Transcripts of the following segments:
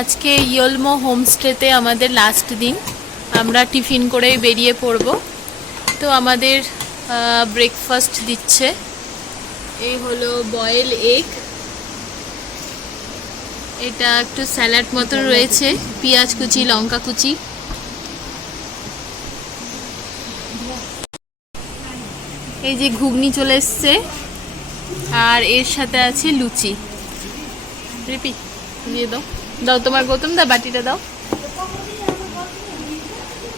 আজকে ইয়লমো হোমস্টেতে আমাদের লাস্ট দিন। আমরা টিফিন করেই বেরিয়ে পড়ব। তো আমাদের ব্রেকফাস্ট দিচ্ছে। এই হলো বয়েল এগ এটা একটু স্যালাড মতো রয়েছে। পেঁয়াজ কুচি, লঙ্কা কুচি। এই যে ঘুগনি চলে এসছে। আর এর সাথে আছে লুচি। রিপি দিয়ে দাও। দাও তোমার গৌতম দা বাটিটা দাও।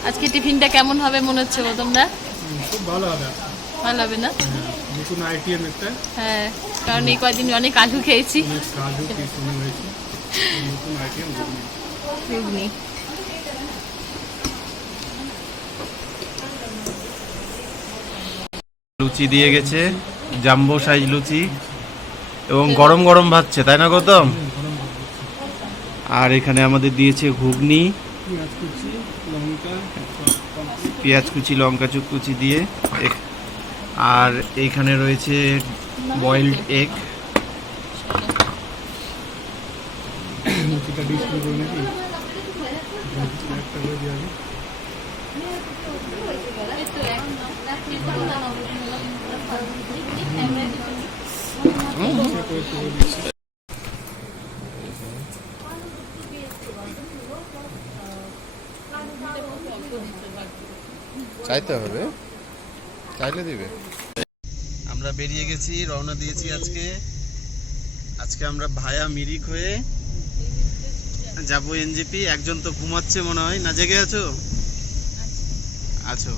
আজকে টিফিনটা কেমন হবে মনে হচ্ছে গৌতম দা? খুব ভালো হবে। ভালো হবে না? নতুন আইটিএম একটা। হ্যাঁ কারণ এই কয়দিন অনেক আলু খেয়েছি। অনেক কাজও নতুন আইটিএম ঘুগনি। লুচি দিয়ে গেছে জাম্বো সাইজ লুচি এবং গরম গরম ভাবছে তাই না গৌতম? আর এখানে আমাদের দিয়েছে ঘুগনি পেঁয়াজ কুচি লঙ্কা কুচি চুপ কুচি দিয়ে। আর এইখানে রয়েছে বয়েলড এগ মুচিটা ডিসপ্লে করে নাকি একটা করে দিয়ে আগে চাইতে হবে। চাইলে দিবে। আমরা বেরিয়ে গেছি, রওনা দিয়েছি আজকে। আজকে আমরা ভায়া মিরিক হয়ে যাব এনজিপি। একজন তো ঘুমাচ্ছে মনে হয়। না, জেগে আছো? আছো।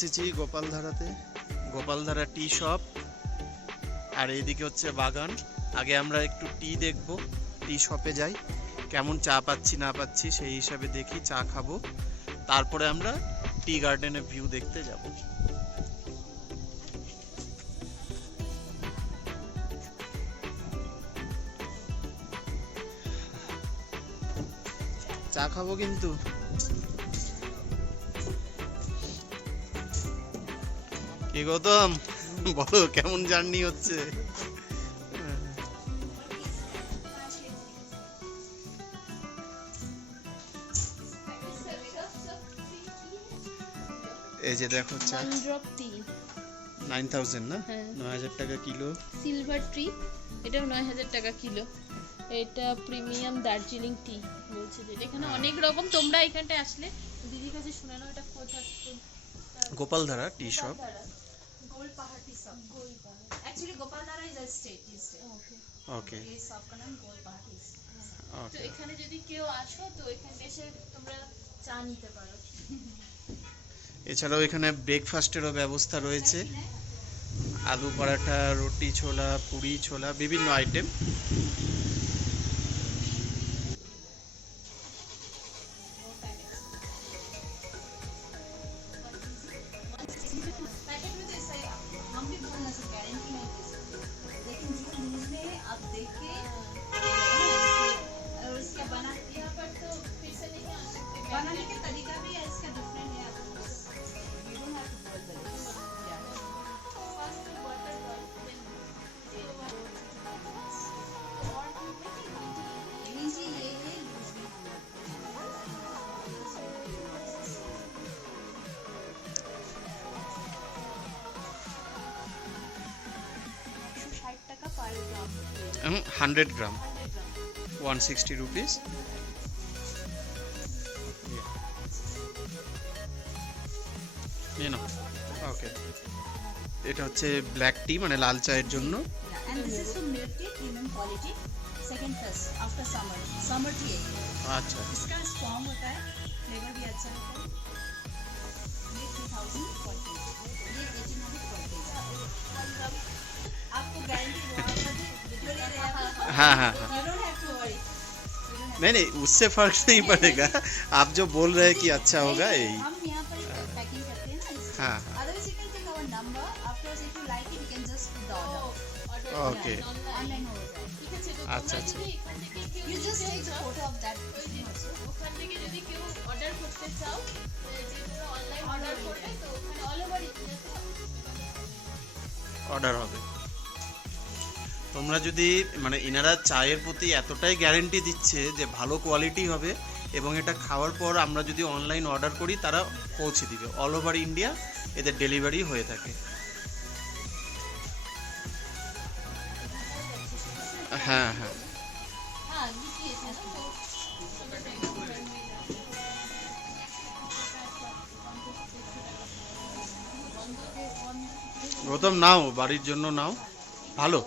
এসেছি গোপালধারাতে। গোপালধারা টি শপ। আর এইদিকে হচ্ছে বাগান। আগে আমরা একটু টি দেখব, টি শপে যাই। কেমন চা পাচ্ছি, না পাচ্ছি, সেই হিসাবে দেখি, চা খাব। তারপরে আমরা টি গার্ডেনের ভিউ দেখতে যাব। চা খাব কিন্তু। কি গৌতম? বলো কেমন জার্নি হচ্ছে? এই যে দেখো চা। নাইন থাউজেন্ড না? হ্যাঁ। নয় হাজার টাকা কিলো। সিলভার ট্রি এটাও নয় হাজার টাকা কিলো। এটা প্রিমিয়াম দার্জিলিং টি বলছে যে। এখানে অনেক রকম তোমরা এখানটায় আসলে দিদির কাছে শুনে নাও এটা কোথা গোপালধারা টি শপ ওকে ওকে এখানে যদি কেউ আসো তো এখানে এসে তোমরা চা নিতে পারো। এছাড়াও এখানে ব্রেকফাস্টেরও ব্যবস্থা রয়েছে। হ্যাঁ, হ্যাঁ। আলু পরাঠা রুটি ছোলা পুরি ছোলা বিভিন্ন item hundred gram one sixty rupees okay এটা হচ্ছে ব্ল্যাক টি মানে লাল চায়ের জন্য। আচ্ছা। हैं हाँ हाँ हाँ you don't have to worry नहीं नहीं उससे फर्क नहीं पड़ेगा आप जो बोल रहे हैं कि अच्छा होगा यही हम यहाँ पर पैकिंग करते हैं ना इसलिए हाँ otherwise you can take our number after if you like it you can just put the order okay online हो जाए ঠিক আছে তো আচ্ছা, তোমরা আচ্ছা। যদি এখান থেকে কেউ यू নিতে जस्ट टेक চাও, फोटो ऑफ दैट ওখান থেকে যদি কেউ অর্ডার করতে চাও এ, যে তোমরা অনলাইন অর্ডার করবে তো ওখানে অল ওভার ইন্ডিয়াতে অর্ডার হবে তোমরা যদি মানে ইনারা চায়ের প্রতি এতটাই গ্যারেন্টি দিচ্ছে যে ভালো কোয়ালিটি হবে এবং এটা খাওয়ার পর আমরা যদি অনলাইন অর্ডার করি, তারা পৌঁছে দিবে। অল ওভার ইন্ডিয়া এদের ডেলিভারি হয়ে থাকে। হ্যাঁ হ্যাঁ। গৌতম, নাও, বাড়ির জন্য নাও। ভালো।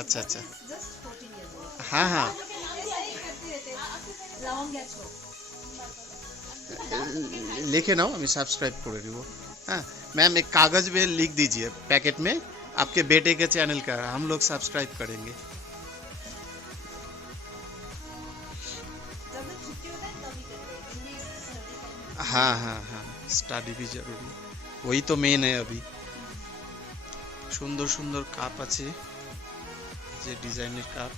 আচ্ছা আচ্ছা जस्ट 14 इयर्स ओल्ड হ্যাঁ হ্যাঁ लवंग या छो लिखे ना मैं सब्सक्राइब कर रही वो हाँ मैम एक कागज में लिख दीजिए पैकेट में आपके बेटे के चैनल का हम लोग सब्सक्राइब करेंगे जब भी छुट्टी होता है तभी करते हैं इंग्लिश स्टडी करने हाँ हाँ हाँ स्टडी भी जरूरी वही तो मेन है अभी সুন্দর সুন্দর কাপ আছে যে ডিজাইনের কাপ।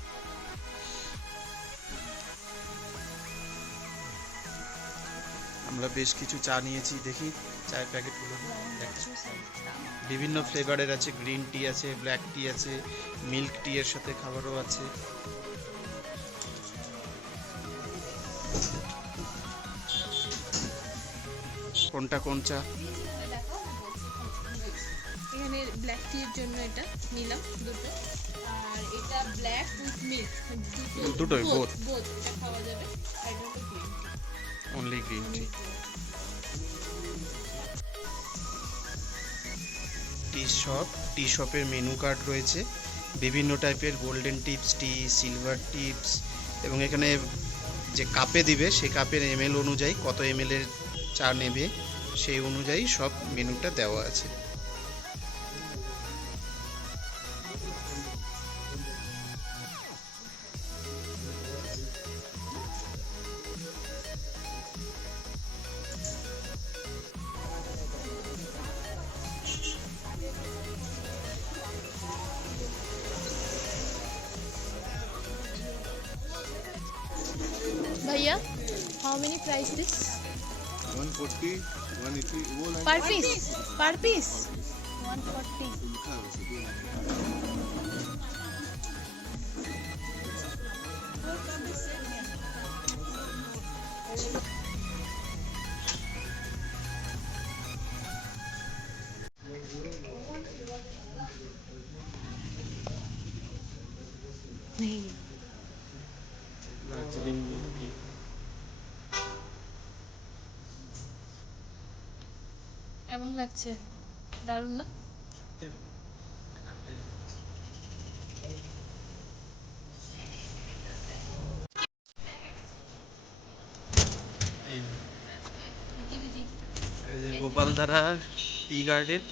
আমরা বেশ কিছু চা নিয়েছি, দেখি চায়ের প্যাকেটগুলো। বিভিন্ন ফ্লেভারের আছে, গ্রিন টি আছে, ব্ল্যাক টি আছে, মিল্ক টি এর সাথে খাবারও আছে। কোনটা কোন চা? এখানে ব্ল্যাক টি এর জন্য এটা নিলাম দুটো। আর এটা ব্ল্যাক উইথ মিল্ক দুটোই, both. বোথ এটা খাওয়া যাবে। আর এটা হলো green only green tea tea shop tea শপের মেনু কার্ড রয়েছে। বিভিন্ন টাইপের golden tips tea silver tips এবং এখানে যে কাপে দিবে সেই কাপের এমএল অনুযায়ী কত এমএল এর চা নেবে সেই অনুযায়ী সব মেনুটা দেওয়া আছে। many prices? 140, 180. Per piece. Per piece. 140. লাগছে দারুণ না? গোপালধারা টি গার্ডেন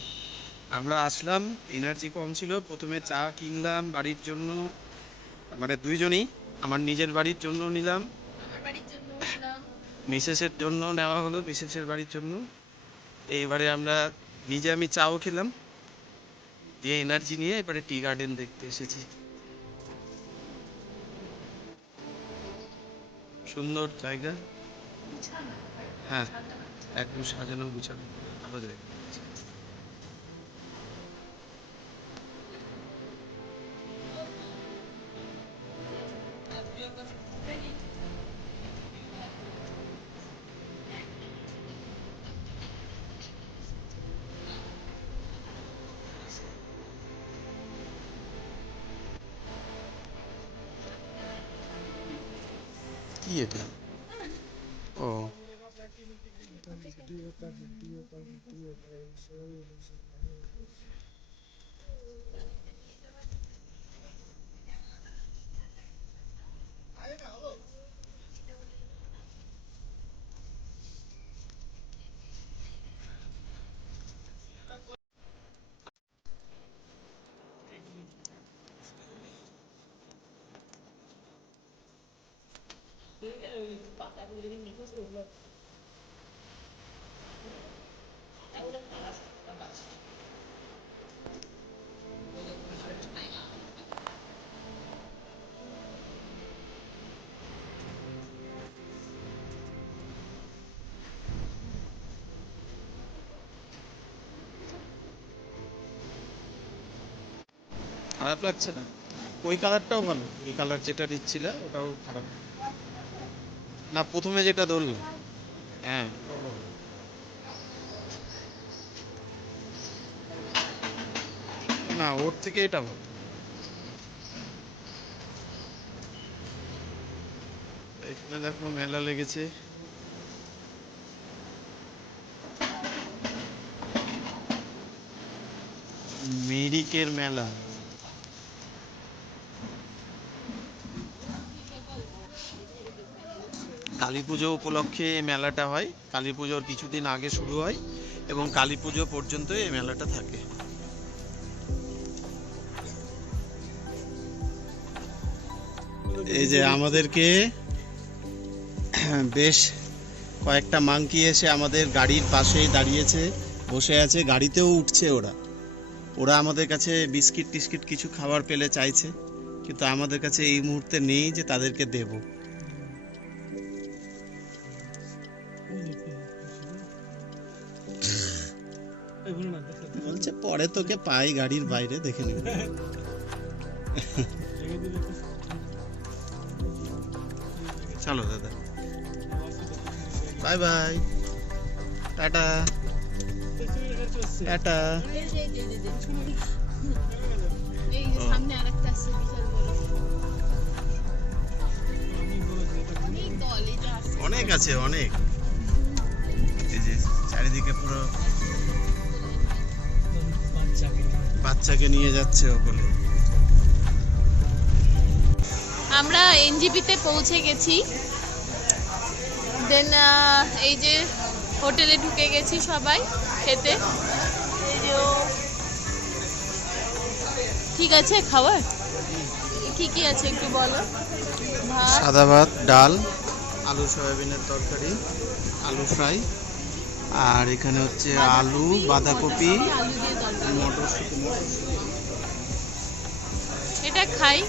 আমরা আসলাম এনার্জি কম ছিল প্রথমে চা কিনলাম বাড়ির জন্য মানে দুইজনই আমার নিজের বাড়ির জন্য নিলাম। বাড়ির জন্য নিলাম। মিসেসের জন্য নেওয়া হলো মিসেসের বাড়ির জন্য। এইবারে আমরা নিজে আমি চাও খেলাম। দিয়ে এনার্জি নিয়ে এবারে টি গার্ডেন দেখতে এসেছি। সুন্দর জায়গা। হ্যাঁ একদম সাজানো গুছানো। किए थे? ओ। आएगा খারাপ লাগছে না। ওই কালারটাও ভালো। ওই কালার যেটা নিচ্ছিলে ওটাও খারাপ। না। প্রথমে যেটা ধরলো। হ্যাঁ। না, ওর থেকে এটা ভালো। এখানে দেখো মেলা লেগেছে। মিরিকের মেলা। কালী পুজো উপলক্ষে এই মেলাটা হয়। কালী পুজোর কিছুদিন আগে শুরু হয় এবং কালী পুজো পর্যন্ত এই মেলাটা থাকে। এই যে আমাদেরকে বেশ কয়েকটা মাংকি এসে আমাদের গাড়ির পাশেই দাঁড়িয়েছে, বসে আছে। গাড়িতেও উঠছে ওরা। ওরা আমাদের কাছে বিস্কিট টিস্কিট কিছু খাবার পেলে চাইছে। কিন্তু আমাদের কাছে এই মুহূর্তে নেই যে তাদেরকে দেব। বলছে পরে তোকে পাই গাড়ির বাইরে দেখে নেব। চলো দাদা। Bye bye. টাটা। টাটা। সামনে আরেকটা আছে বিশাল বড়। অনেক আছে অনেক। এই যে চারিদিকে পুরো বাচ্চাকে নিয়ে যাচ্ছে ওগুলো আমরা এনজিপিতে পৌঁছে গেছি। দেন এই যে হোটেলে ঢুকে গেছি সবাই খেতে। ঠিক আছে খাবার? কি কি আছে একটু বলো? সাদা ভাত ডাল আলু সয়াবিনের তরকারি আলু ফ্রাই। আর এখানে হচ্ছে আলু বাঁধাকপি মটরশুঁটি। এটা খাই।